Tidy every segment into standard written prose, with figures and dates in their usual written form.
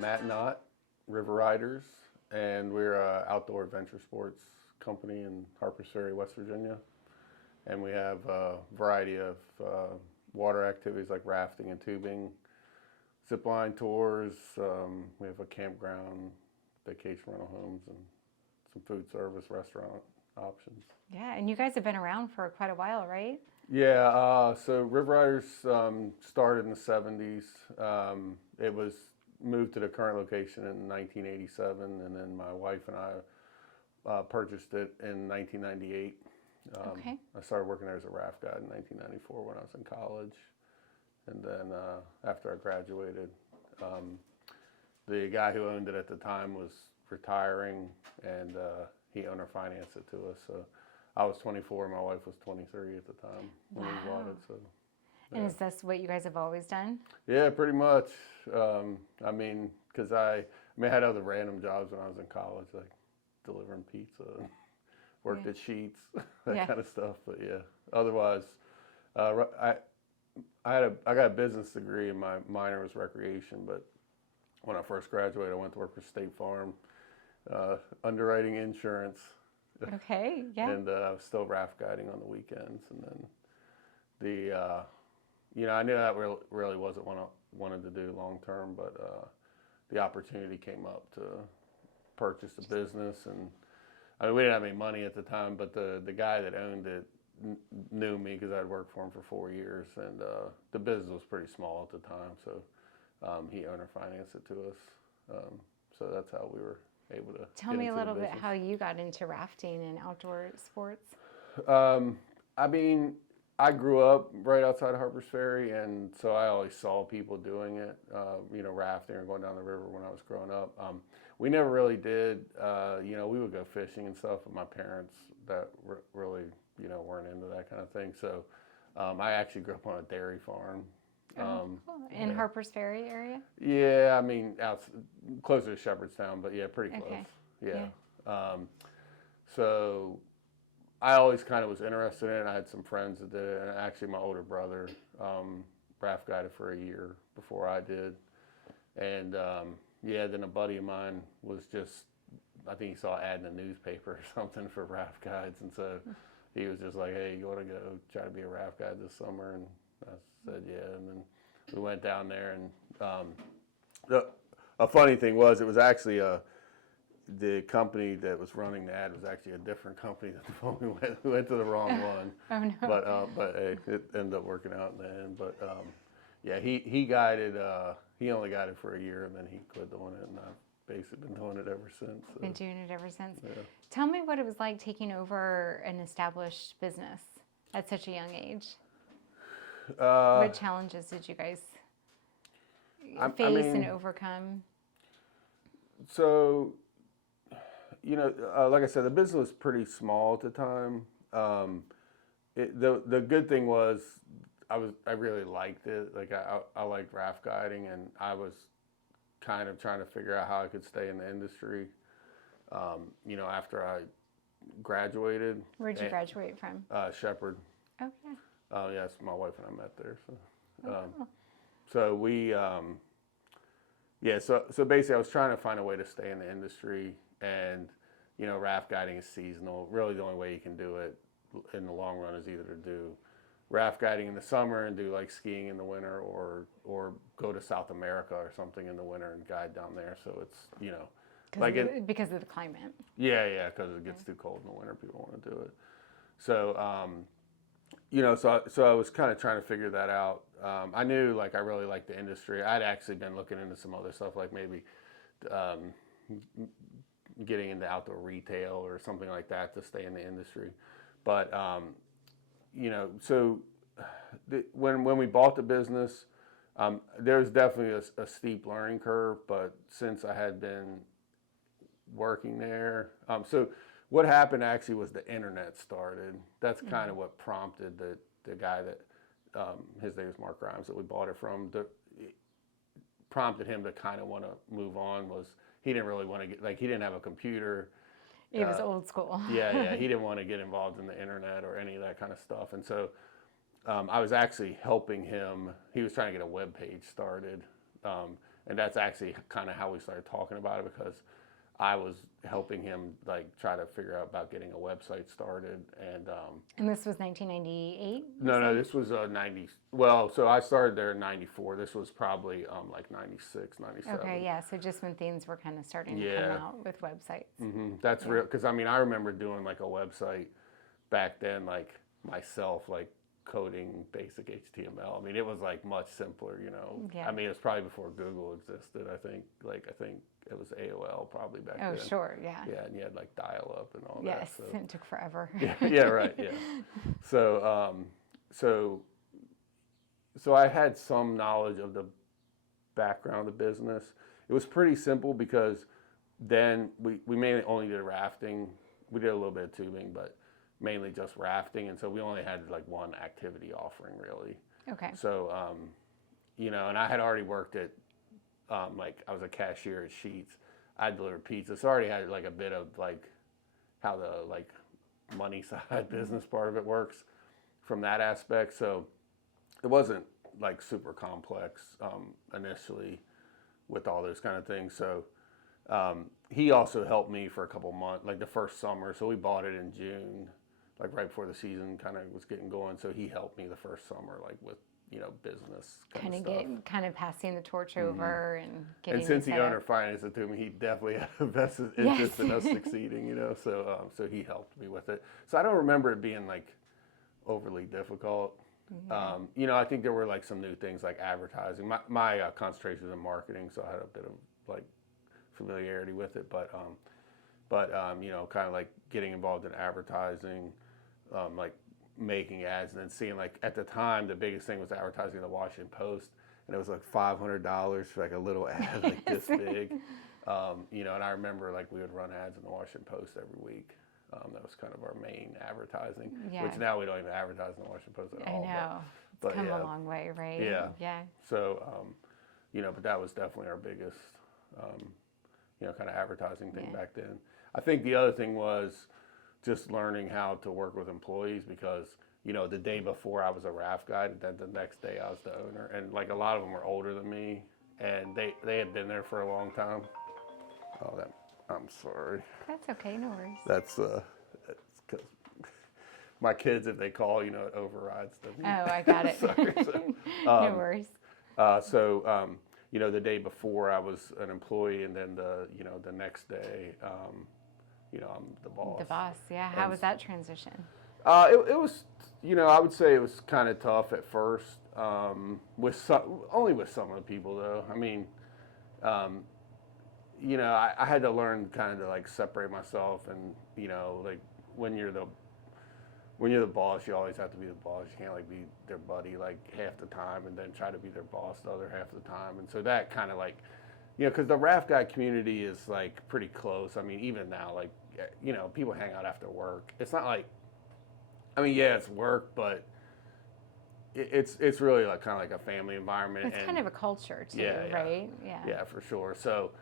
Matt Knott, River Riders, and we're an outdoor adventure sports company in Harpers Ferry, West Virginia. And we have a variety of water activities like rafting and tubing, zipline tours. We have a campground, vacation rental homes, and some food service restaurant options. Yeah, and you guys have been around for quite a while, right? Yeah, so River Riders started in the 70s. It was moved to the current location in 1987, and then my wife and I purchased it in 1998. Okay. I started working there as a raft guide in 1994 when I was in college. And then after I graduated, the guy who owned it at the time was retiring, and he owner financed it to us. So I was 24, my wife was 23 at the time when we bought it. So, And is this what you guys have always done? yeah, pretty much. I mean, because I had other random jobs when I was in college, like delivering pizza, worked at Sheets, that kind of stuff. But yeah, otherwise, I got a business degree and my minor was recreation. But when I first graduated, I went to work for State Farm, underwriting insurance. Okay, yeah. And I was still raft guiding on the weekends. And then I knew that really wasn't what I wanted to do long term, but the opportunity came up to purchase the business. And I mean, we didn't have any money at the time, but the guy that owned it knew me because I'd worked for him for 4 years, and the business was pretty small at the time, so he owner financed it to us. So that's how we were able to Tell me a little bit how you got into rafting and outdoor sports. I mean, I grew up right outside of Harpers Ferry, and so I always saw people doing it, rafting or going down the river when I was growing up. We never really did, we would go fishing and stuff, but my parents that really, weren't into that kind of thing. So I actually grew up on a dairy farm. Cool. In Harpers Ferry area? Yeah, I mean, closer to Shepherdstown, but yeah, pretty close. Okay. Yeah. So I always kind of was interested in it. I had some friends that did it, and actually my older brother raft guided for a year before I did. And then a buddy of mine was I think he saw an ad in the newspaper or something for raft guides, and so he was just like, "Hey, you want to go try to be a raft guide this summer?" And I said, "Yeah." And then we went down there, and a funny thing was, it was actually the company that was running the ad was actually a different company than the one we went to the wrong one. Oh no! But it ended up working out in the end. But he guided. He only guided for a year, and then he quit doing it, and I've basically been doing it ever since. So. Been doing it ever since. Yeah. Tell me what it was like taking over an established business at such a young age. What challenges did you guys face and overcome? So, like I said, the business was pretty small at the time. The good thing was I really liked it. Like I liked raft guiding, and I was kind of trying to figure out how I could stay in the industry. After I graduated. Where'd you graduate from? Shepherd. Oh yeah. Yes, my wife and I met there. So, cool. so we, so basically, I was trying to find a way to stay in the industry, and raft guiding is seasonal. Really, the only way you can do it in the long run is either to do raft guiding in the summer and do like skiing in the winter, or go to South America or something in the winter and guide down there. So it's because of the climate. Yeah, because it gets too cold in the winter. People want to do it. So so I was kind of trying to figure that out. I knew I really liked the industry. I'd actually been looking into some other stuff, like maybe getting into outdoor retail or something like that to stay in the industry. But when we bought the business, there was definitely a steep learning curve. But since I had been working there, so what happened actually was the internet started. That's kind of what prompted the guy that his name is Mark Grimes that we bought it from. Prompted him to kind of want to move on was he didn't really want to get he didn't have a computer. It was old school. Yeah. He didn't want to get involved in the internet or any of that kind of stuff. And so I was actually helping him. He was trying to get a web page started. and that's actually kind of how we started talking about it, because I was helping him like try to figure out about getting a website started, and this was 1998. No, this was 90. Well, so I started there in 94. This was probably like 96, 97. Okay, yeah. So just when things were kind of starting to come out with websites. That's real, because I mean I remember doing like a website back then, like myself, like coding basic HTML. I mean, it was like much simpler, you know. Yeah. I mean, it was probably before Google existed. I think it was AOL probably back then. Oh, sure, yeah. Yeah, and you had like dial up and all yes, that. Yes, it took forever. yeah, right, yeah. So, so I had some knowledge of the background of the business. It was pretty simple because then we mainly only did rafting. We did a little bit of tubing, but mainly just rafting, and so we only had like one activity offering really. Okay. So, you know, and I had already worked at, like I was a cashier at Sheetz. I delivered pizza, so I already had like a bit of like how the like money side business part of it works from that aspect. So it wasn't like super complex initially with all those kind of things. So he also helped me for a couple months, like the first summer. So we bought it in June, like right before the season kind of was getting going. So he helped me the first summer, like with, you know, business kind of stuff. Kind of passing the torch over and getting. And since he owner financed it to me, he definitely had a vested interest in us succeeding, you know. So so he helped me with it. So I don't remember it being like overly difficult. You know, I think there were like some new things like advertising. My concentration is in marketing, so I had a bit of like familiarity with it. But you know, kind of like getting involved in advertising, like making ads, and then seeing like at the time the biggest thing was advertising in the Washington Post, and it was like $500 for like a little ad like this big. You know, and I remember like we would run ads in the Washington Post every week. That was kind of our main advertising, which now we don't even advertise in the Washington Post at all. I know. It's come a long way, right? Yeah. Yeah. So, you know, but that was definitely our biggest, you know, kind of advertising thing back then. I think the other thing was just learning how to work with employees, because, you know, the day before I was a raft guide, and then the next day I was the owner. And like a lot of them were older than me, and they had been there for a long time. Oh, I'm sorry. That's okay, no worries. That's because my kids, if they call, you know, it overrides them. Oh, I got it. Sorry, no worries. So, you know, the day before I was an employee, and then you know, the next day, you know, I'm the boss. The boss, yeah. How was that transition? It was, you know, I would say it was kind of tough at first. Only with some of the people though. I mean, you know, I had to learn kind of to like separate myself, and you know, like when you're the boss, you always have to be the boss. You can't like be their buddy like half the time and then try to be their boss the other half of the time. And so that kind of like, you know, because the raft guy community is like pretty close. I mean, even now, like, you know, people hang out after work. It's not like, I mean, yeah, it's work, but it's really like kind of like a family environment. It's kind of a culture too, right? Yeah. Yeah, for sure. So,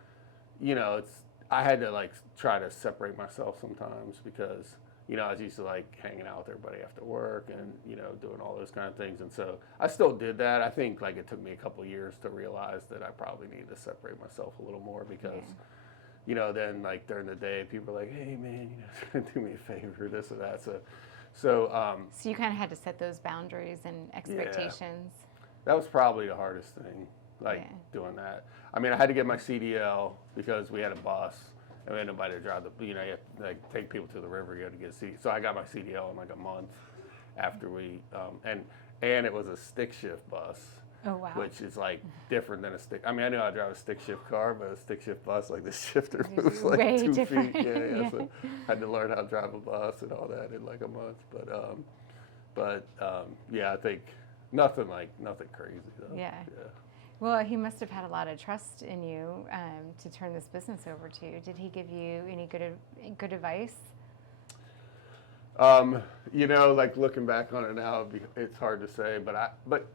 you know, I had to like try to separate myself sometimes, because, you know, I was used to like hanging out with everybody after work and, you know, doing all those kind of things. And so I still did that. I think like it took me a couple of years to realize that I probably needed to separate myself a little more, because, you know, then like during the day, people are like, hey man, you know, do me a favor, this or that. So you kind of had to set those boundaries and expectations. That was probably the hardest thing, like doing that. I mean, I had to get my CDL because we had a bus. And we had nobody to drive you know, you have to like take people to the river, you had to get a CDL. So I got my CDL in like a month after we, and it was a stick shift bus. Oh, wow. Which is like different than a stick. I mean, I knew how to drive a stick shift car, but a stick shift bus, like the shifter moves like way 2 different. feet. Yeah. So I had to learn how to drive a bus and all that in like a month. But yeah, I think nothing crazy though. Yeah. Well, he must have had a lot of trust in you to turn this business over to. Did he give you any good advice? You know, like looking back on it now, it's hard to say. But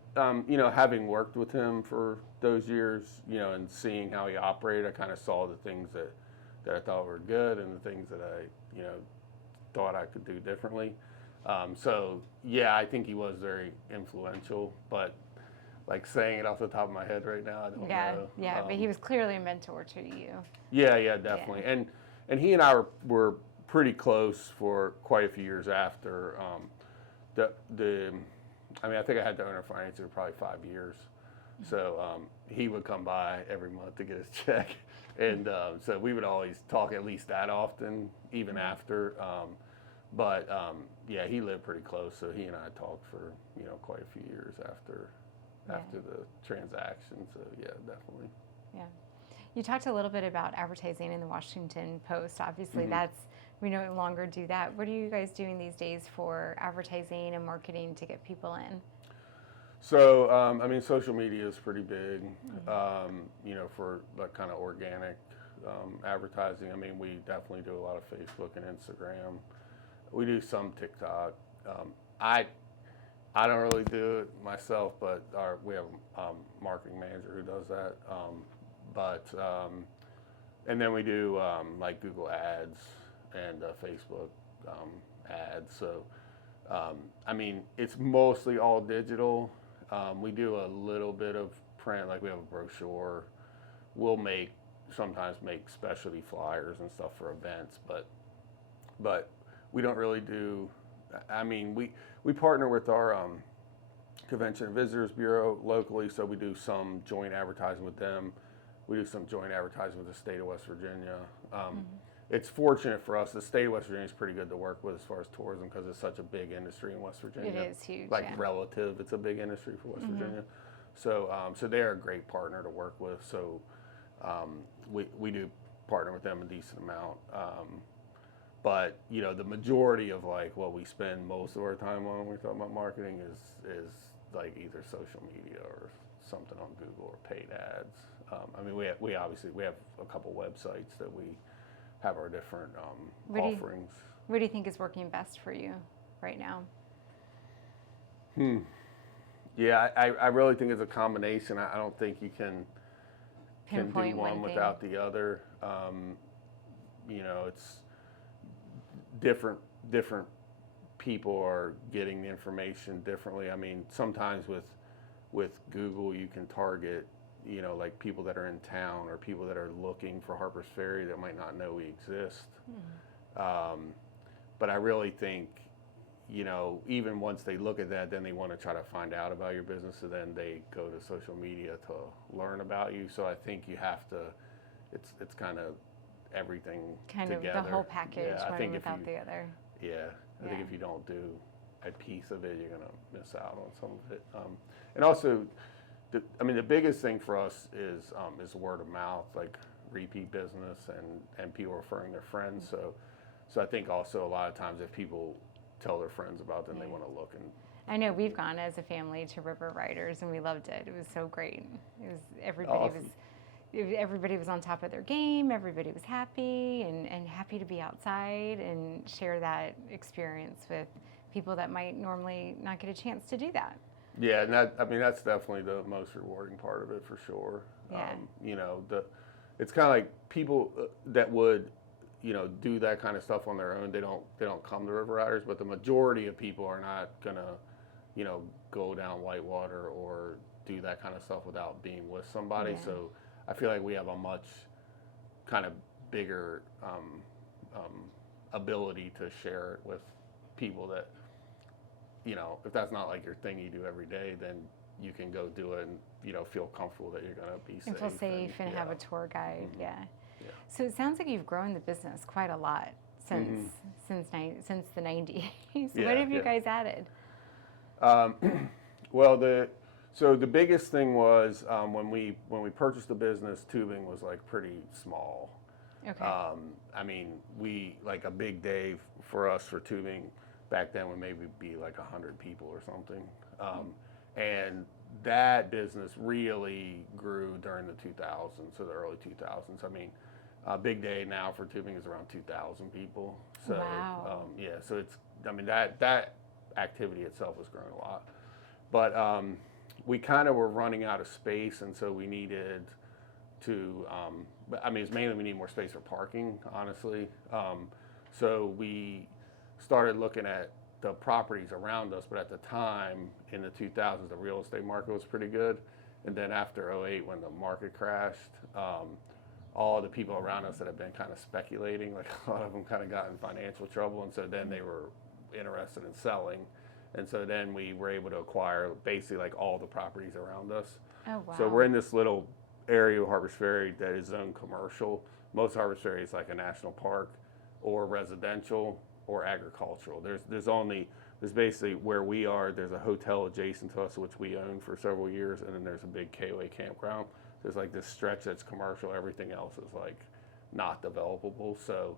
you know, having worked with him for those years, you know, and seeing how he operated, I kind of saw the things that I thought were good and the things that I, you know, thought I could do differently. So yeah, I think he was very influential, but like saying it off the top of my head right now. I don't know. Yeah, but he was clearly a mentor to you. Yeah, definitely. Yeah. And he and I were pretty close for quite a few years after. I mean, I think I had the owner financing for probably 5 years. So he would come by every month to get his check. And so we would always talk at least that often, even after. Yeah, he lived pretty close, so he and I talked for, quite a few years after the transaction. So yeah, definitely. Yeah. You talked a little bit about advertising in the Washington Post. Obviously, we no longer do that. What are you guys doing these days for advertising and marketing to get people in? So, I mean, social media is pretty big, for like kind of organic advertising. I mean, we definitely do a lot of Facebook and Instagram. We do some TikTok. I don't really do it myself, but we have a marketing manager who does that. And then we do like Google ads and Facebook ads. So, I mean, it's mostly all digital. We do a little bit of print, like we have a brochure. We'll sometimes make specialty flyers and stuff for events, but we don't really do. I mean, we partner with our Convention and Visitors Bureau locally, so we do some joint advertising with them. We do some joint advertising with the state of West Virginia. It's fortunate for us. The state of West Virginia is pretty good to work with as far as tourism because it's such a big industry in West Virginia. It is huge. Like relative, it's a big industry for West Virginia. So, so they're a great partner to work with. So, we do partner with them a decent amount. But the majority of like what we spend most of our time on when we talk about marketing is like either social media or something on Google or paid ads. I mean, we obviously have a couple websites that we have our different offerings. What do you think is working best for you right now? Yeah, I really think it's a combination. I don't think you can Pinpoint do one thing. without the other. It's different people are getting the information differently. I mean, sometimes with Google you can target like people that are in town or people that are looking for Harpers Ferry that might not know we exist. But I really think, even once they look at that, then they want to try to find out about your business, and then they go to social media to learn about you. So I think you have to, it's kind of everything kind together. of the whole package, I one think without the other. I think if you don't do a piece of it, you're going to miss out on some of it. And also, the biggest thing for us is word of mouth, like repeat business and people referring their friends. So I think also a lot of times if people tell their friends about them, they want to look and. I know we've gone as a family to River Riders and we loved it. It was so great. It was everybody was on top of their game. Everybody was happy and happy to be outside and share that experience with people that might normally not get a chance to do that. Yeah, and that's definitely the most rewarding part of it for sure. Yeah. It's kind of like people that would, do that kind of stuff on their own. They don't come to River Riders, but the majority of people are not gonna, go down whitewater or do that kind of stuff without being with somebody. Yeah. So I feel like we have a much kind of bigger ability to share it with people that. If that's not like your thing you do every day, then you can go do it and, feel comfortable that you're going to be safe. And feel safe and have a tour guide, yeah. So it sounds like you've grown the business quite a lot since the 90s. What have you guys added? Well, the biggest thing was when we purchased the business, tubing was like pretty small. Okay. I mean, like a big day for us for tubing back then would maybe be like 100 people or something. And that business really grew during the 2000s, so the early 2000s. I mean, a big day now for tubing is around 2,000 people. So, wow. So that activity itself was growing a lot. But we kind of were running out of space, and so we needed to, it's mainly we need more space for parking, honestly. So we started looking at the properties around us, but at the time in the 2000s, the real estate market was pretty good. And then after '08, when the market crashed, all the people around us that had been kind of speculating, like a lot of them kind of got in financial trouble. And so then they were interested in selling. And so then we were able to acquire basically like all the properties around us. Oh, wow. So we're in this little area of Harpers Ferry that is zoned commercial. Most Harpers Ferry is like a national park or residential or agricultural. There's basically where we are, there's a hotel adjacent to us, which we own for several years, and then there's a big KOA campground. There's like this stretch that's commercial, everything else is like not developable. So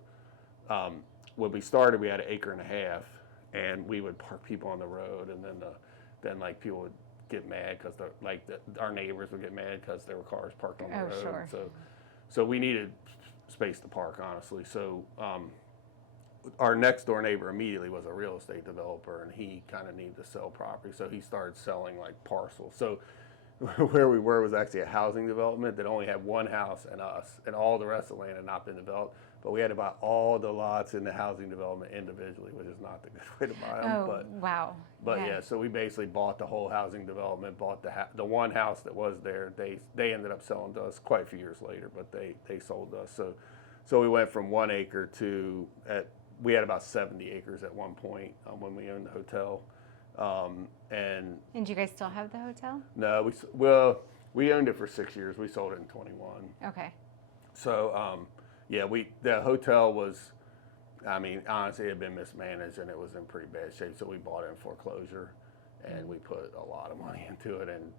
when we started, we had 1.5 acres, and we would park people on the road, and then like people would get mad because our neighbors would get mad because there were cars parked on the road. Sure. So we needed space to park, honestly. So our next door neighbor immediately was a real estate developer, and he kind of needed to sell property, so he started selling like parcels. So where we were was actually a housing development that only had one house and us, and all the rest of the land had not been developed. But we had to buy all the lots in the housing development individually, which is not the good way to buy them. Oh, wow. But yeah, so we basically bought the whole housing development, bought the one house that was there. They ended up selling to us quite a few years later, but they sold to us. So we went from 1 acre to we had about 70 acres at one point when we owned the hotel. And do you guys still have the hotel? No, we owned it for 6 years. We sold it in 21. Okay. So yeah, the hotel was, I mean, honestly, it had been mismanaged and it was in pretty bad shape. So we bought it in foreclosure, and we put a lot of money into it and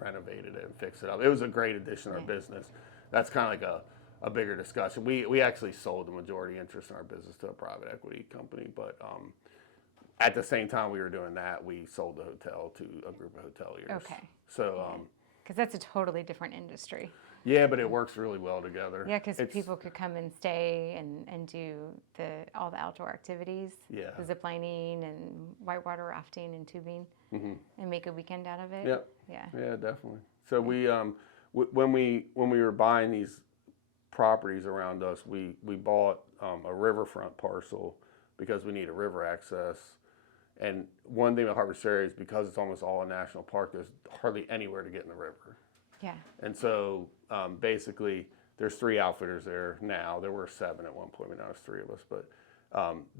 renovated it and fixed it up. It was a great addition to our business. That's kind of like a bigger discussion. We actually sold the majority interest in our business to a private equity company, but at the same time we were doing that, we sold the hotel to a group of hoteliers. Okay. So, because that's a totally different industry. Yeah, but it works really well together. Yeah, because people could come and stay and do all the outdoor activities. Yeah. The zip lining and whitewater rafting and tubing, and make a weekend out of it. Yeah. Yeah. Yeah, definitely. So we when we were buying these properties around us, we bought a riverfront parcel because we need a river access. And one thing about Harpers Ferry is because it's almost all a national park, there's hardly anywhere to get in the river. Yeah. And so basically there's 3 outfitters there now. There were 7 at one point, but now there's 3 of us. But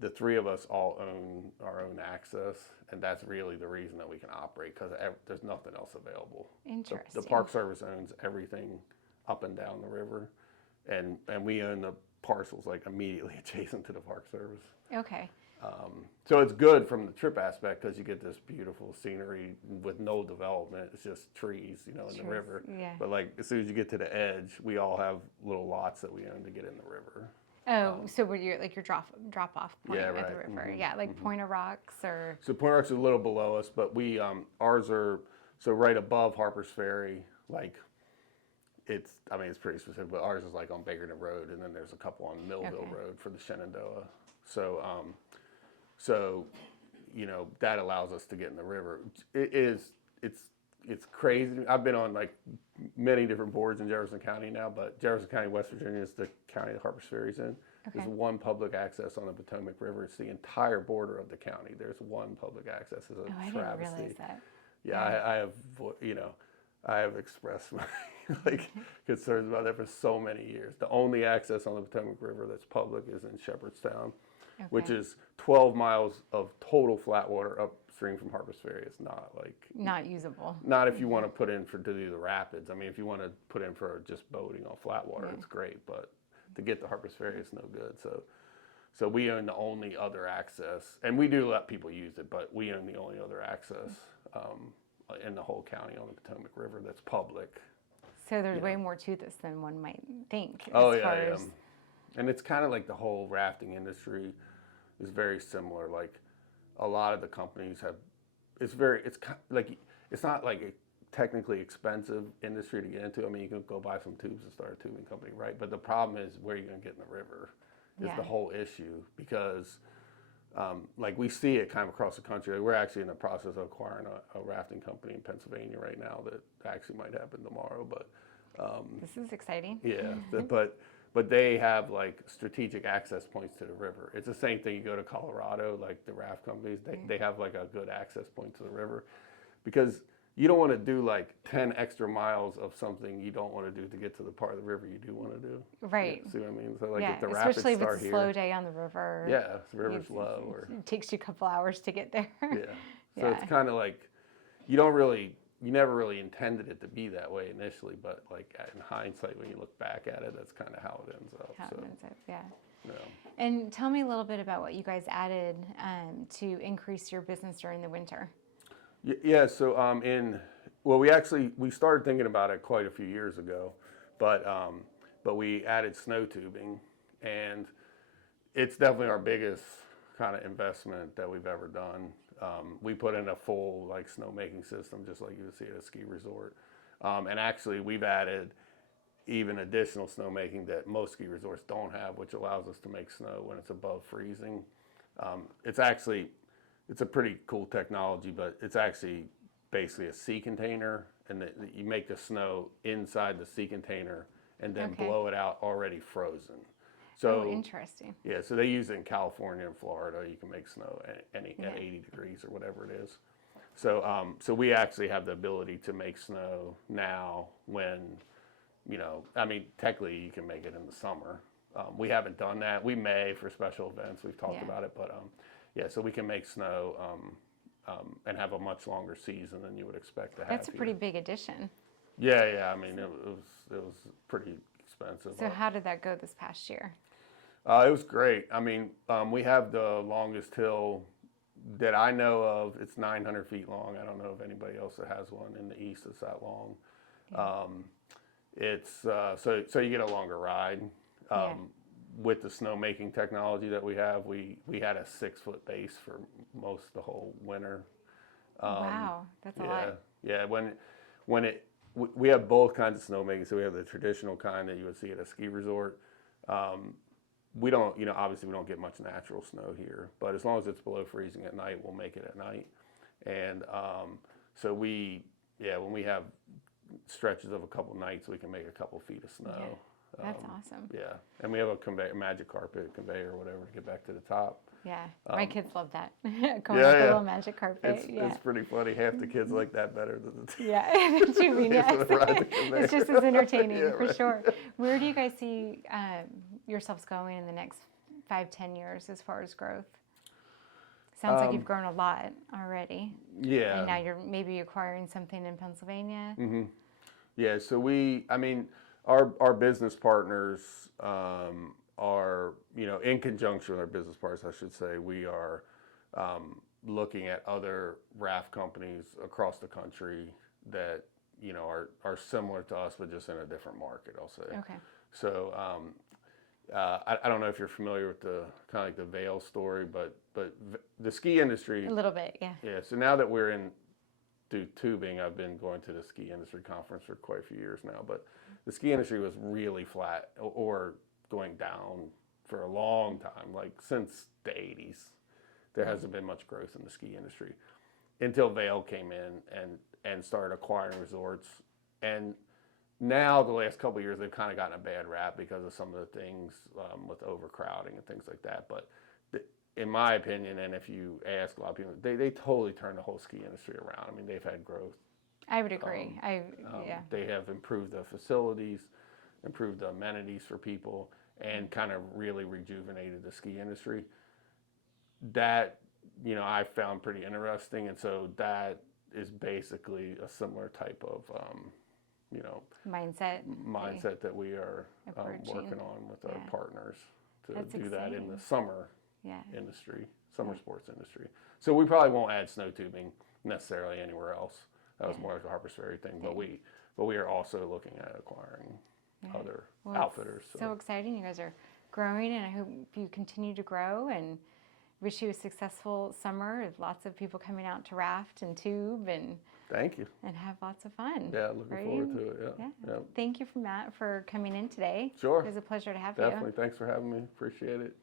the 3 of us all own our own access, and that's really the reason that we can operate, because there's nothing else available. Interesting. The Park Service owns everything up and down the river, and we own the parcels like immediately adjacent to the Park Service. Okay. So it's good from the trip aspect because you get this beautiful scenery with no development. It's just trees, in the river. Yeah. But like as soon as you get to the edge, we all have little lots that we own to get in the river. Oh, so where you're like your drop off point Yeah, at right. the river. Yeah, like Point of Rocks or. So Point Rocks is a little below us, but we ours are so right above Harpers Ferry. Like it's pretty specific, but ours is like on Bakerton Road, and then there's a couple on Millville Road for the Shenandoah. So that allows us to get in the river. It's crazy. I've been on like many different boards in Jefferson County now, but Jefferson County, West Virginia is the county that Harpers Ferry's in. Okay. There's one public access on the Potomac River. It's the entire border of the county. There's one public access. It's a I travesty. didn't realize that. Yeah, I have expressed my concerns about that for so many years. The only access on the Potomac River that's public is in Shepherdstown, which is 12 miles of total flat water upstream from Harpers Ferry. It's not not usable. Not if you want to put in to do the rapids. I mean, if you want to put in for just boating on flat water, it's great. But to get to Harpers Ferry, it's no good. So we own the only other access, and we do let people use it, but we own the only other access in the whole county on the Potomac River that's public. So there's way more to this than one might think. And it's kind of like the whole rafting industry is very similar. Like a lot of the companies have, it's not like a technically expensive industry to get into. I mean, you can go buy some tubes and start a tubing company, right? But the problem is where you're going to get in the river is the whole issue, because like we see it kind of across the country. We're actually in the process of acquiring a rafting company in Pennsylvania right now that actually might happen tomorrow. But this is exciting. yeah, but they have like strategic access points to the river. It's the same thing. You go to Colorado, like the raft companies, they have like a good access point to the river, because you don't want to do like 10 extra miles of something you don't want to do to get to the part of the river you do want to do. Right. Yeah, see what I mean? So like Yeah, if the rapids especially if start it's a here, slow day on the river. yeah, if the river's low, or It takes you a couple hours to get there. yeah. So Yeah. it's kind of like you never really intended it to be that way initially, but like in hindsight, when you look back at it, that's kind of how it ends up. How it So, ends up, yeah. yeah. And tell me a little bit about what you guys added to increase your business during the winter. Yeah, so we started thinking about it quite a few years ago, but we added snow tubing, and it's definitely our biggest kind of investment that we've ever done. We put in a full like snowmaking system, just like you would see at a ski resort, and actually we've added even additional snowmaking that most ski resorts don't have, which allows us to make snow when it's above freezing. It's a pretty cool technology, but it's actually basically a sea container, and you make the snow inside the sea container and then blow it out already frozen. So interesting. Yeah, so they use it in California and Florida. You can make snow at 80 degrees or whatever it is. So we actually have the ability to make snow now when, technically you can make it in the summer. We haven't done that. We may for special events. We've talked about it, but so we can make snow and have a much longer season than you would expect to have. That's a here. pretty big addition. Yeah. It was pretty expensive. So how did that go this past year? It was great. We have the longest hill that I know of. It's 900 feet long. I don't know of anybody else that has one in the east that's that long. It's so you get a longer ride. With the snowmaking technology that we have, we had a 6-foot base for most of the whole winter. Wow, that's a lot. Yeah, we have both kinds of snowmaking. So we have the traditional kind that you would see at a ski resort. We don't, obviously we don't get much natural snow here, but as long as it's below freezing at night, we'll make it at night. And so when we have stretches of a couple nights, we can make a couple feet of snow. Yeah. That's awesome. Yeah, and we have a magic carpet conveyor or whatever to get back to the top. Yeah, my kids love that. Going up the little magic carpet. It's pretty funny. Half the kids like that better than the two. Yeah, tubing, yes. It's just as entertaining, for sure. Where do you guys see yourselves going in the next 5-10 years as far as growth? Sounds like you've grown a lot already. Yeah. And now you're maybe acquiring something in Pennsylvania. Mm-hmm. Yeah, so our business partners are, in conjunction with our business partners, I should say, we are looking at other raft companies across the country that, are similar to us, but just in a different market, I'll say. Okay. So I don't know if you're familiar with the kind of like the Vail story, but the ski industry. A little bit, yeah. Yeah, so now that we're through tubing, I've been going to the ski industry conference for quite a few years now, but the ski industry was really flat or going down for a long time, like since the 80s. There hasn't been much growth in the ski industry until Vail came in and started acquiring resorts. And now the last couple of years, they've kind of gotten a bad rap because of some of the things with overcrowding and things like that. But in my opinion, and if you ask a lot of people, they totally turned the whole ski industry around. They've had growth. I would agree. They have improved the facilities, improved the amenities for people, and kind of really rejuvenated the ski industry. That, I found pretty interesting. And so that is basically a similar type of, mindset that we are working on with our partners to do that in the summer industry, sports industry. So we probably won't add snow tubing necessarily anywhere else. That was more like a Harpers Ferry thing, but we are also looking at acquiring other outfitters. So exciting! You guys are growing, and I hope you continue to grow. And wish you a successful summer with lots of people coming out to raft and tube and. Thank you. And have lots of fun. Yeah, looking forward to it. Yeah. Thank you, Matt, for coming in today. Sure. It was a pleasure to have you. Definitely. Thanks for having me. Appreciate it.